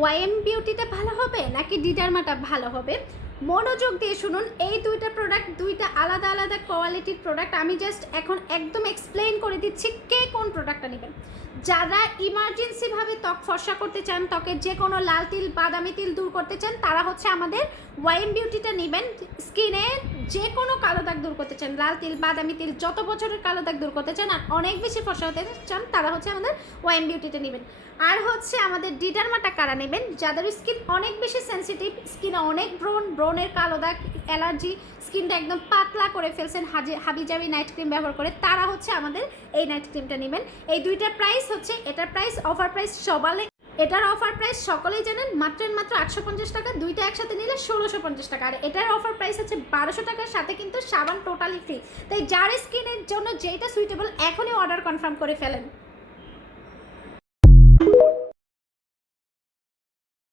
YM বিউটিটা ভালো হবে নাকি ডিডারমাটা ভালো হবে? মনোযোগ দিয়ে শুনুন। এই দুইটা প্রোডাক্ট দুইটা আলাদা আলাদা কোয়ালিটির প্রোডাক্ট। আমি জাস্ট এখন একদম এক্সপ্লেন করে দিচ্ছি কে কোন প্রোডাক্টটা নেবেন। যারা ইমার্জেন্সিভাবে ত্বক ফর্সা করতে চান, ত্বকের যে কোনো লাল তিল বাদামি তিল দূর করতে চান, তারা হচ্ছে আমাদের ওয়াইএম বিউটিটা নেবেন। স্কিনে যে কোনো কালো দাগ দূর করতে চান, লাল তিল বাদামি তিল যত বছরের কালো দাগ দূর করতে চান আর অনেক বেশি ফর্সা হতে চান, তারা হচ্ছে আমাদের ওয়াইএম বিউটিটা নেবেন। আর হচ্ছে আমাদের ডিডারমাটা কারা নেবেন? যাদের স্কিন অনেক বেশি সেন্সিটিভ, স্কিনে অনেক ব্রণের কালো দাগ, অ্যালার্জি, স্কিনটা একদম পাতলা করে ফেলছেন হাবিজাবি নাইট ক্রিম ব্যবহার করে, তারা হচ্ছে আমাদের এই নাইট ক্রিমটা নেবেন। এই দুইটার প্রাইস হচ্ছে, এটার প্রাইস অফার প্রাইস এটার অফার প্রাইস সকলেই জানেন, মাত্র 850 টাকা। দুইটা একসাথে নিলে 1650 টাকা। আর এটার অফার প্রাইস হচ্ছে 1200 টাকার সাথে কিন্তু সাবান টোটালি ফ্রি। তাই যার স্কিনের জন্য যেটা সুইটেবল এখনই অর্ডার কনফার্ম করে ফেলেন।